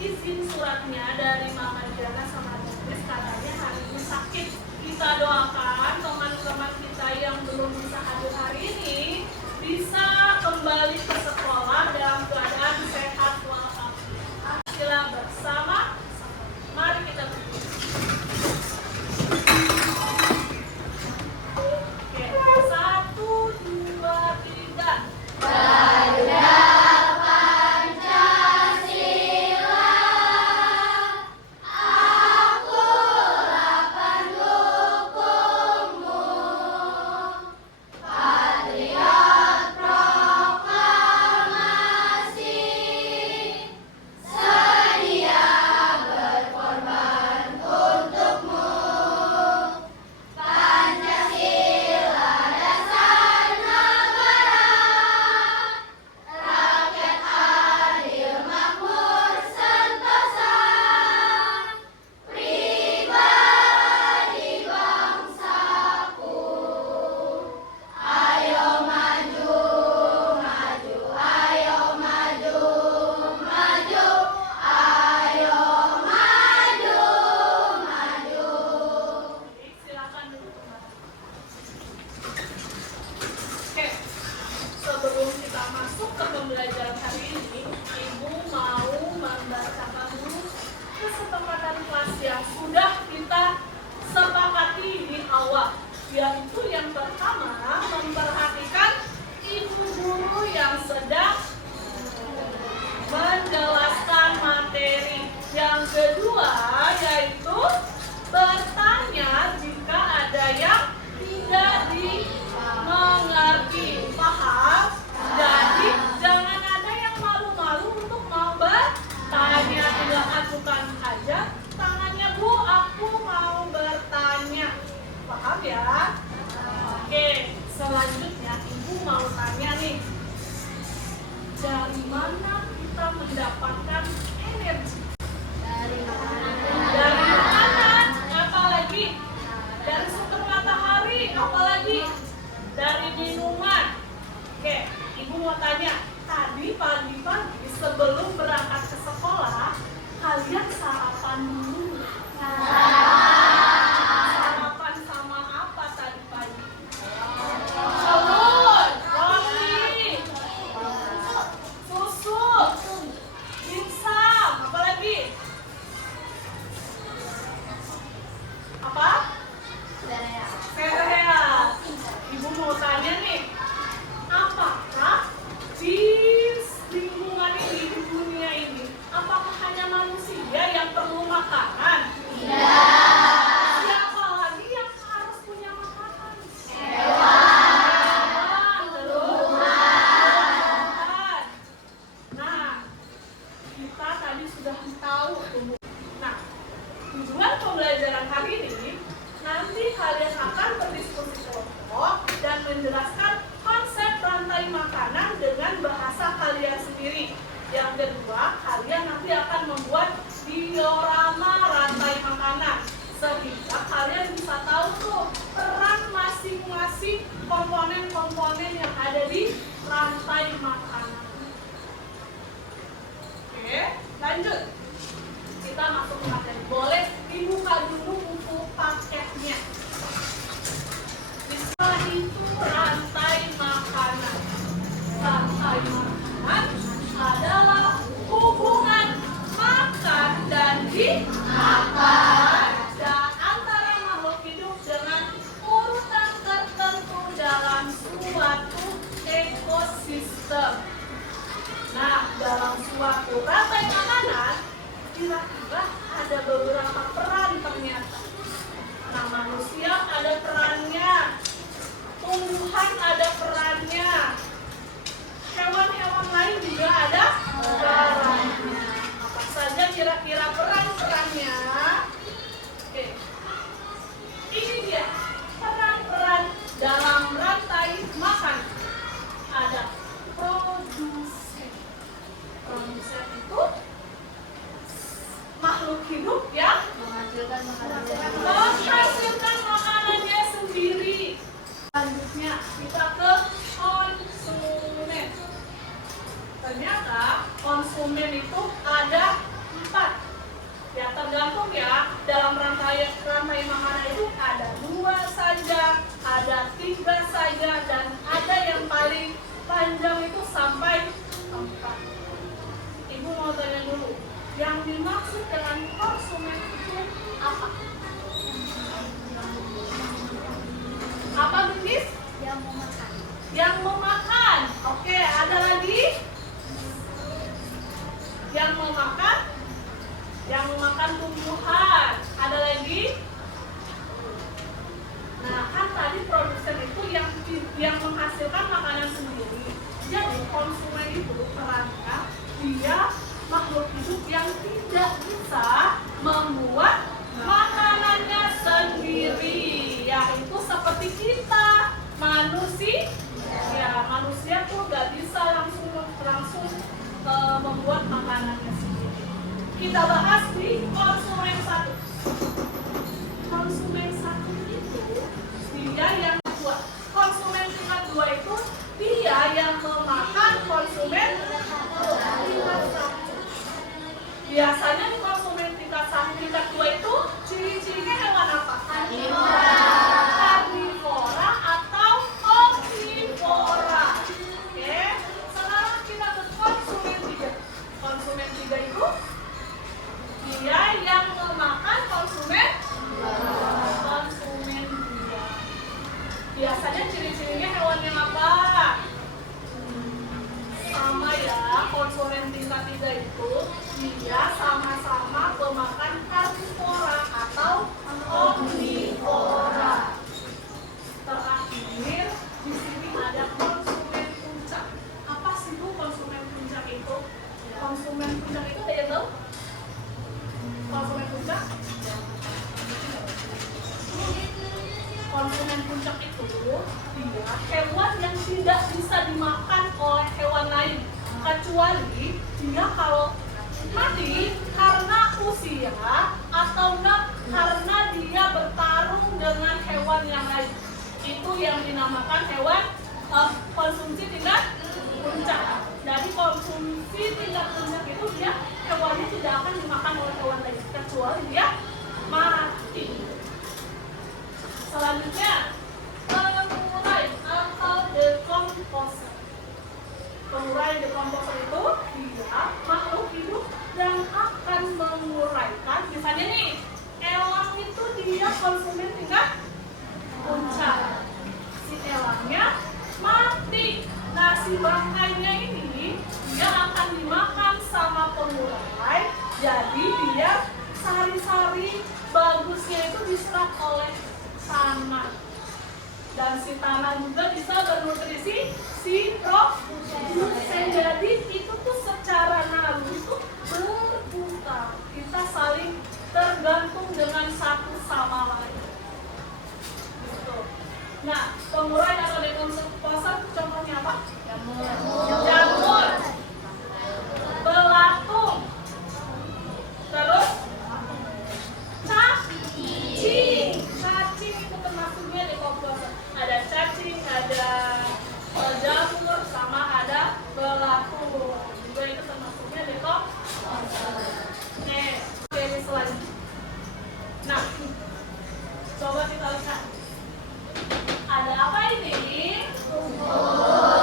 izin suratnya dari Mama Diana sama Chris, katanya hari ini sakit. Kita doakan teman-teman kita yang belum bisa hadir hari ini bisa kembali ke sekolah dalam keadaan sehat walafiat. Sila bersama, mari kita berdiri. Oke, 1, 2, 3. Yaitu yang pertama, memperhatikan ibu guru yang sedang menjelaskan materi. Yang kedua, yaitu bertanya jika ada yang tidak dimengerti. Paham? Jadi jangan ada yang malu-malu untuk mau bertanya. Tinggal ajukan aja tangannya, Bu, aku mau bertanya. Paham ya? Oke, selanjutnya ibu mau tanya nih, dari mana kita mendapatkan energi? Dari makanan, apalagi? Dari sumber matahari, apalagi? Dari minuman. Oke, ibu mau tanya, tadi pagi-pagi sebelum berangkat ke sekolah, kalian sarapan dulu? Menjelaskan konsep rantai makanan dengan bahasa kalian sendiri. Yang kedua, kalian nanti akan membuat diorama rantai makanan sehingga kalian bisa tahu tuh peran masing-masing komponen-komponen yang ada di rantai makanan. Oke, lanjut. Kita masuk ke materi. Boleh dibuka dulu buku paketnya. Itu rantai makanan. Rantai makanan adalah hubungan makan dan dimakan antara makhluk hidup dengan urutan tertentu dalam suatu ekosistem. Nah, dalam suatu rantai makanan kira-kira ada beberapa peran ternyata. Nah, manusia ada perannya. Tumbuhan ada perannya, hewan-hewan lain juga ada perannya. Apa saja kira-kira peran-perannya? Oke, ini dia peran-peran dalam rantai makan. Ada produsen. Produsen itu makhluk hidup yang menghasilkan makanannya sendiri. Selanjutnya kita ke konsumen. Ternyata konsumen itu ada 4 Yang dimaksud dengan konsumen itu apa? Apa, Gendis? Yang memakan. Yang memakan. Oke, ada lagi? Yang memakan? Yang memakan tumbuhan. Ada lagi? Nah, kan tadi produsen itu yang menghasilkan makanan sendiri. Jadi konsumen itu perannya dia makhluk hidup yang tidak bisa membuat makanannya sendiri, yaitu seperti kita manusia. Ya, manusia tuh gak bisa langsung membuat makanannya sendiri. Kita bahas di konsumen satu. Konsumen satu itu dia yang kedua. Konsumen tingkat 2 itu dia yang memakan konsumen tingkat 1. Biasanya di konsumen tingkat 2 itu ciri-cirinya hewan apa? Karnivora atau omnivora. Oke, sekarang kita ke konsumen 3. Konsumen 3 itu dia yang memakan konsumen 2. Biasanya ciri-cirinya hewannya apa? Sama ya, konsumen tingkat 3 itu dia sama-sama pemakan karnivora atau omnivora. Terakhir, di sini ada konsumen puncak. Apa sih Bu konsumen puncak itu? Konsumen puncak itu ada yang tahu? Konsumen puncak? Konsumen puncak itu dia hewan yang tidak bisa dimakan oleh hewan lain, kecuali dia kalau mati karena usia atau karena dia bertarung dengan hewan yang lain. Itu yang dinamakan hewan konsumsi tingkat puncak. Jadi konsumsi tingkat puncak itu dia hewannya tidak akan dimakan oleh hewan lain, kecuali dia mati. Selanjutnya, pengurai atau decomposer. Pengurai decomposer itu dia makhluk hidup yang akan menguraikan. Misalnya nih, elang itu dia konsumen tingkat puncak. Si elangnya mati. Nah, si bangkainya ini dia akan dimakan sama pengurai. Jadi dia sari-sari bagusnya itu diserap oleh tanah, dan si tanah juga bisa bernutrisi si produsen. Jadi itu tuh secara naluri itu berputar. Kita saling tergantung dengan satu sama lain. Gitu. Nah, pengurai atau decomposer contohnya apa? Jamur, belatung, terus cacing itu termasuknya decomposer. Ada cacing, ada jamur, sama ada belatung juga, itu termasuknya decomposer. Ini selanjutnya. Nah, coba kita lihat. Ada apa ini? Tumbuh.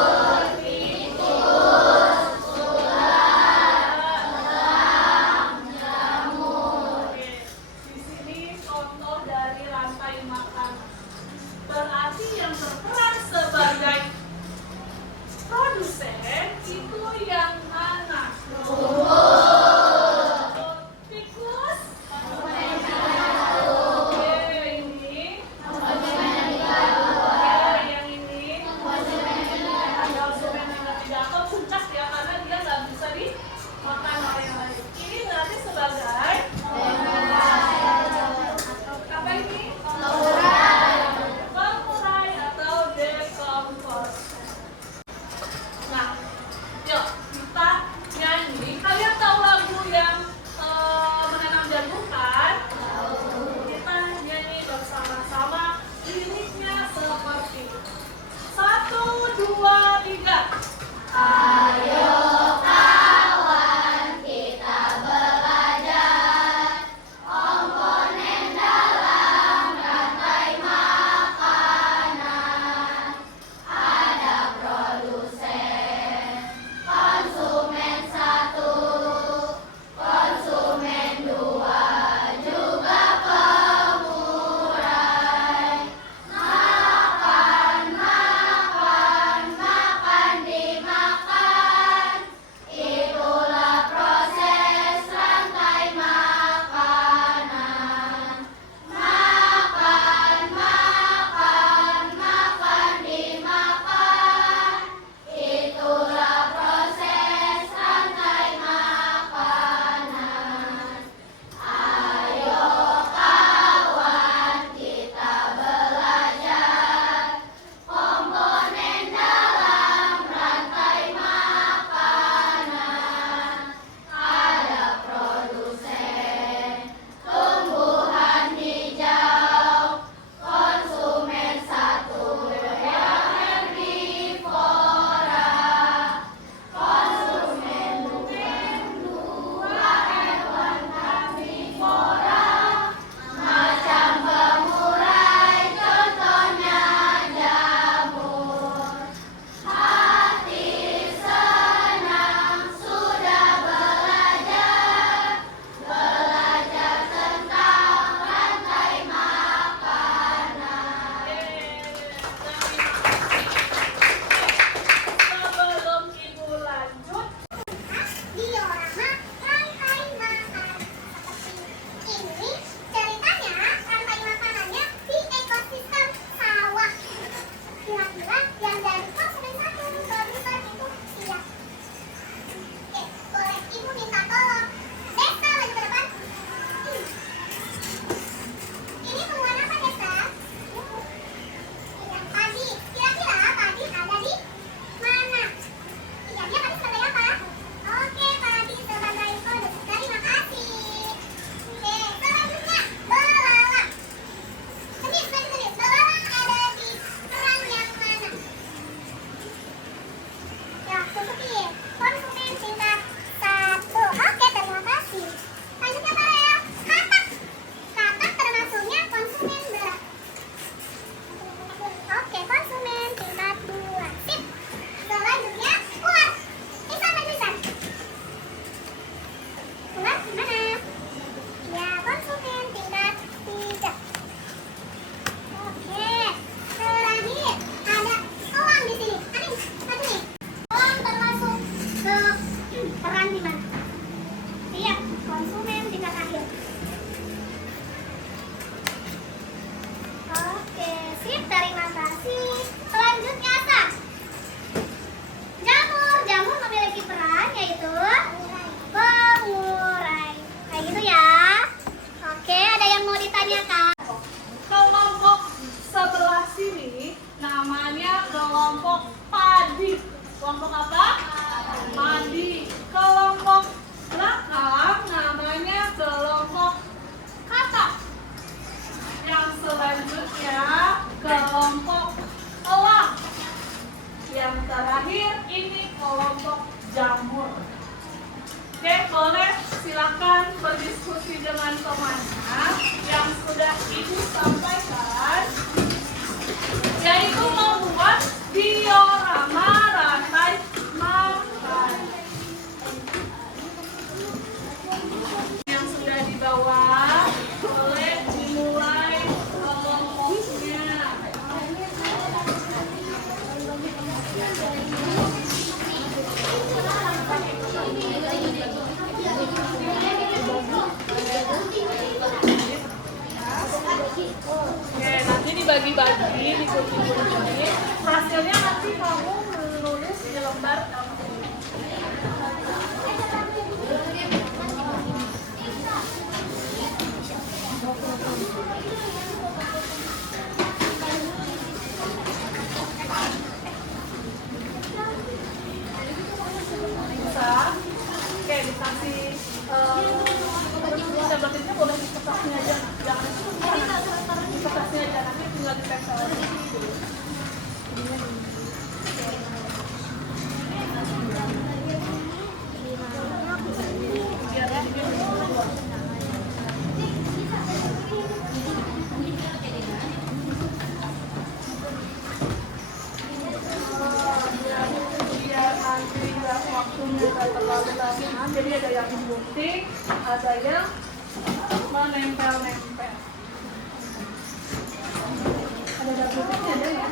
konsumen tingkat akhir. Oke, sip, terima kasih. Selanjutnya, Sang. Jamur memiliki peran yaitu pengurai. Kayak gitu ya. Oke, ada yang mau ditanyakan? Kelompok sebelah sini namanya kelompok padi. Kelompok apa? Padi. Kelompok belakang namanya kelompok katak. Yang selanjutnya kelompok elang. Yang terakhir ini kelompok jamur. Oke, boleh silakan berdiskusi dengan temannya yang sudah Ibu sampaikan, yaitu membuat diorama rantai makan. Yang sudah dibawa boleh dimulai kelompoknya. Oke, nanti dibagi-bagi, dikunci-kunci. Hasilnya nanti kamu menulis di lembar bisa. Oke, dikasih tabletnya boleh di kertasnya aja, jangan di kertasnya aja, nanti tinggal ditempel. Waktunya nggak terlalu lama, jadi ada yang gunting, ada yang menempel-nempel. Ada dapurnya ada ya.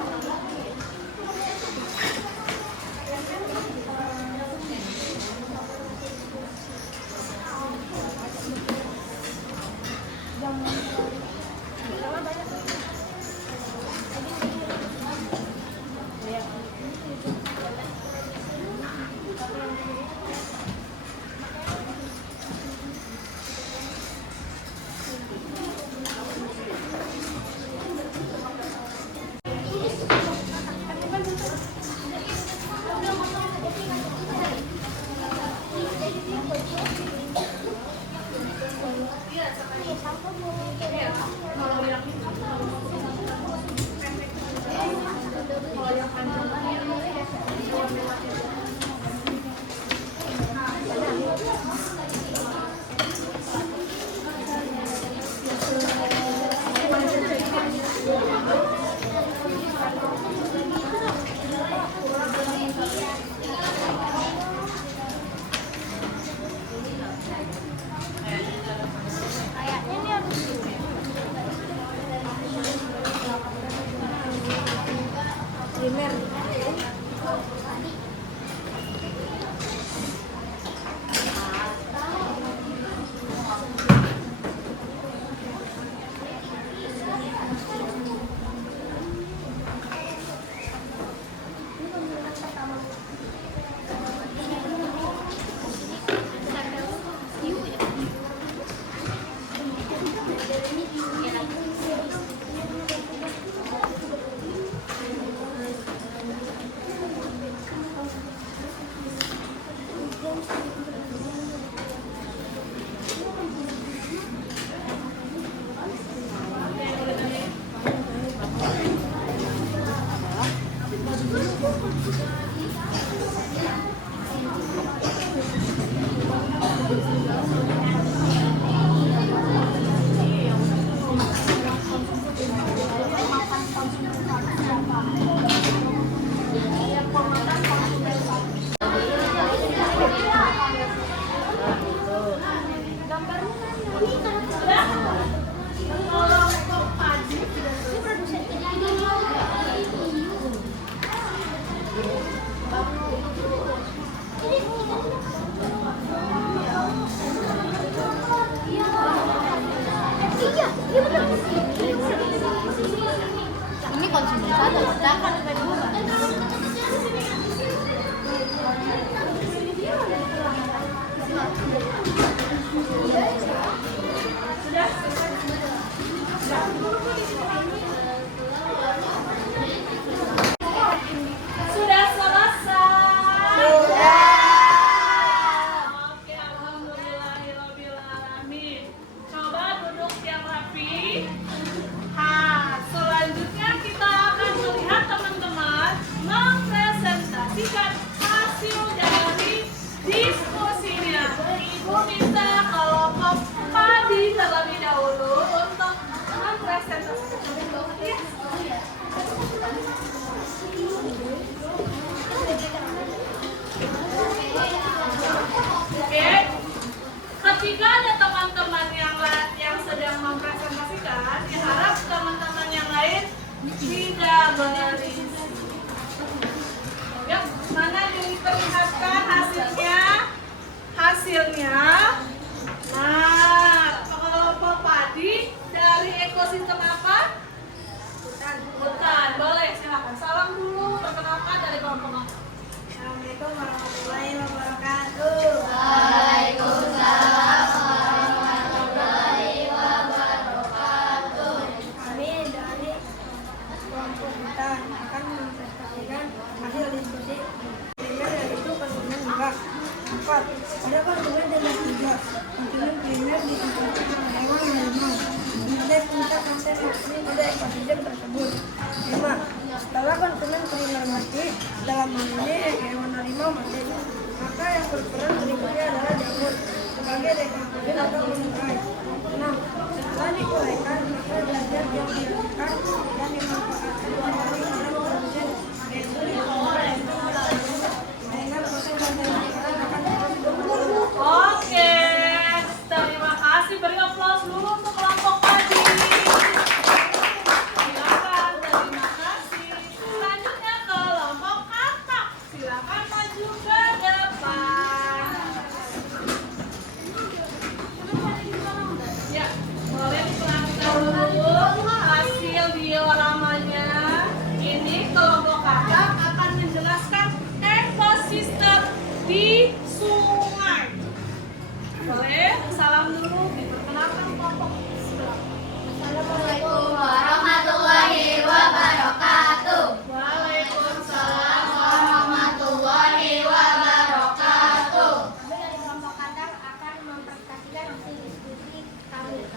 Ini konsumen satu, kita kan sampai dua. Sudah selesai. Oke, alhamdulillahirobbilalamin. Coba duduk yang rapi. Selanjutnya kita akan melihat teman-teman mempresentasikan hasil dari diskusinya. Ibu minta kelompok padi terlebih dahulu untuk mempresentasikan. Oke, ketika ada teman-teman yang sedang mempresentasikan, diharap teman-teman yang lain tidak berisik. Yuk, mana diperlihatkan hasilnya? Hasilnya, nah, kelompok padi dari ekosistem apa? Hutan. Boleh, silakan. Salam dulu, perkenalkan dari kelompok apa? Assalamualaikum warahmatullahi wabarakatuh. Waalaikumsalam. Kami dari kelompok hutan akan mempresentasikan hasil diskusi primer yaitu konsumen murah. 4. Pada konsumen jenis 3. Konsumen primer disebutkan hewan harimau. Nilai puncak konten maksimum pada ekosistem tersebut. 5. Setelah konsumen primer mati, dalam hal ini hewan harimau mati, maka yang berperan berikutnya adalah jamur sebagai dekomposit atau pengurai. 6. Setelah diuraikan, maka zat yang dilakukan dan dimanfaatkan kembali oleh produsen yaitu pengurai sehingga proses konten makanan akan terus berjalan. Oke, terima kasih. Beri aplaus dulu untuk kelompok padi. Silakan, terima kasih. Selanjutnya kelompok katak. Silakan maju ke depan. Ya, boleh diperhatikan dulu hasil dioramanya. Ini kelompok katak akan menjelaskan ekosistem di sungai. Boleh, salam dulu, diperkenalkan kelompok sebelah. Assalamualaikum warahmatullahi wabarakatuh. Waalaikumsalam. Warahmatullahi wabarakatuh. Kami dari kelompok kandang akan mempresentasikan hasil diskusi kami.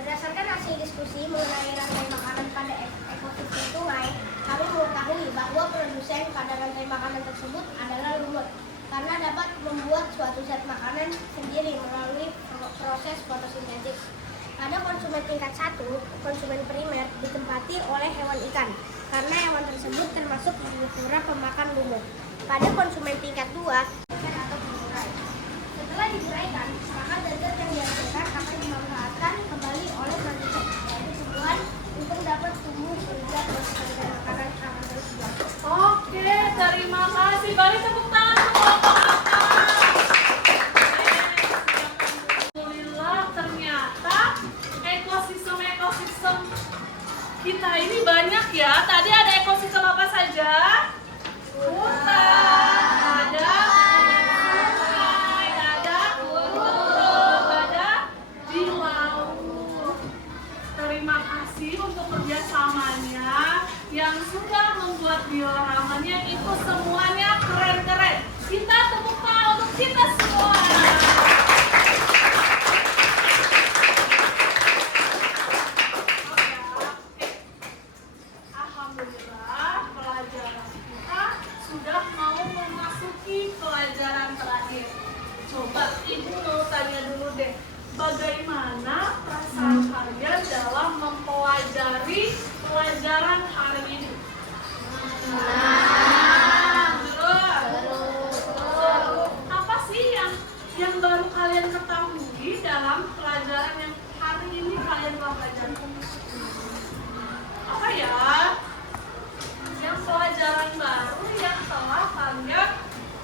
Berdasarkan hasil diskusi mengenai rantai makanan pada ekosistem sungai, kami mengetahui bahwa produsen pada rantai makanan tersebut adalah lumut karena dapat membuat suatu zat makanan sendiri melalui proses fotosintesis. Pada konsumen tingkat 1, konsumen primer ditempati oleh hewan ikan karena hewan tersebut termasuk herbivora pemakan lumut. Pada konsumen tingkat 2, ikan atau pengurai. Setelah diuraikan, maka zat yang dihasilkan akan dimanfaatkan kembali oleh produsen, yaitu tumbuhan untuk dapat tumbuh sehingga proses rantai makanan akan terus berlangsung. Oke, terima kasih. Beri tepuk tangan untuk kelompok katak. Alhamdulillah, ternyata ekosistem kita ini banyak ya. Tadi ada ekosistem apa saja? Hutan, ada sungai, ada gunung, ada di laut. Terima kasih untuk kerjasamanya yang sudah membuat dioramanya itu semuanya keren-keren. Kita tepuk tangan untuk kita semua. Alhamdulillah, pelajaran kita sudah mau memasuki pelajaran terakhir. Coba ibu mau tanya dulu deh, bagaimana perasaan kalian dalam mempelajari pelajaran hari ini? Apa sih yang baru kalian ketahui dalam pelajaran yang hari ini kalian telah pelajari? Apa ya? Yang pelajaran baru yang telah kalian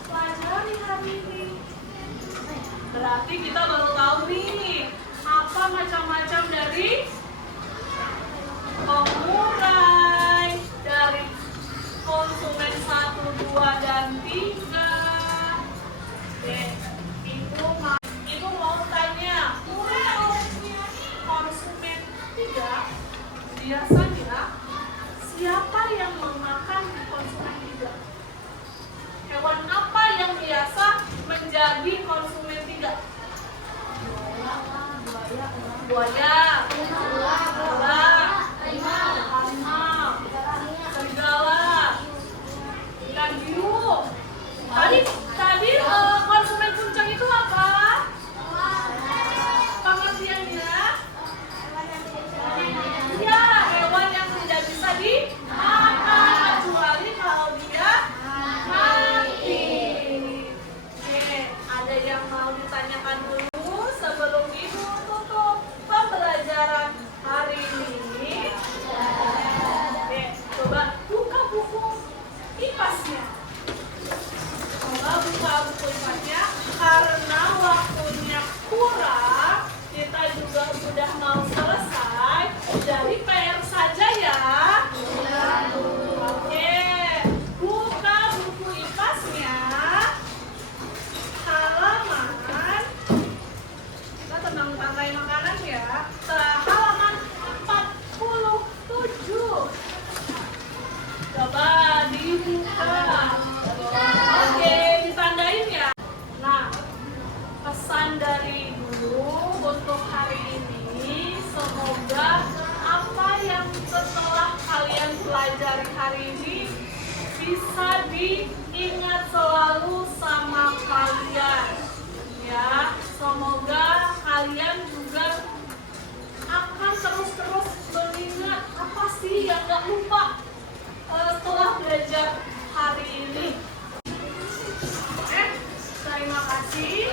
pelajari hari ini. Berarti kita baru tahu nih apa macam-macam dari buaya, ular, harimau, serigala, ikan hiu. Tadi konsumen puncak itu apa? Pengertiannya? Ya, hewan yang tidak bisa dimakan kecuali kalau dia mati. Oke, ada yang mau ditanyakan dulu sebelum ibu tutup pembelajaran hari ini? Oke, coba buka buku IPAS-nya. Coba buka buku IPAS-nya karena waktunya kurang. Kita juga sudah mau selesai. Jadi PR saja ya. Oke, buka buku IPAS-nya. Halaman, kita tentang rantai makanan ya. Halaman 47. Coba dibuka. Oke, ditandain ya. Nah, pesan dari Ibu untuk hari ini, semoga apa yang setelah kalian pelajari hari ini bisa diingat selalu sama kalian. Ya, semoga kalian juga akan terus-terus mengingat apa sih yang gak lupa setelah belajar hari ini. Terima kasih.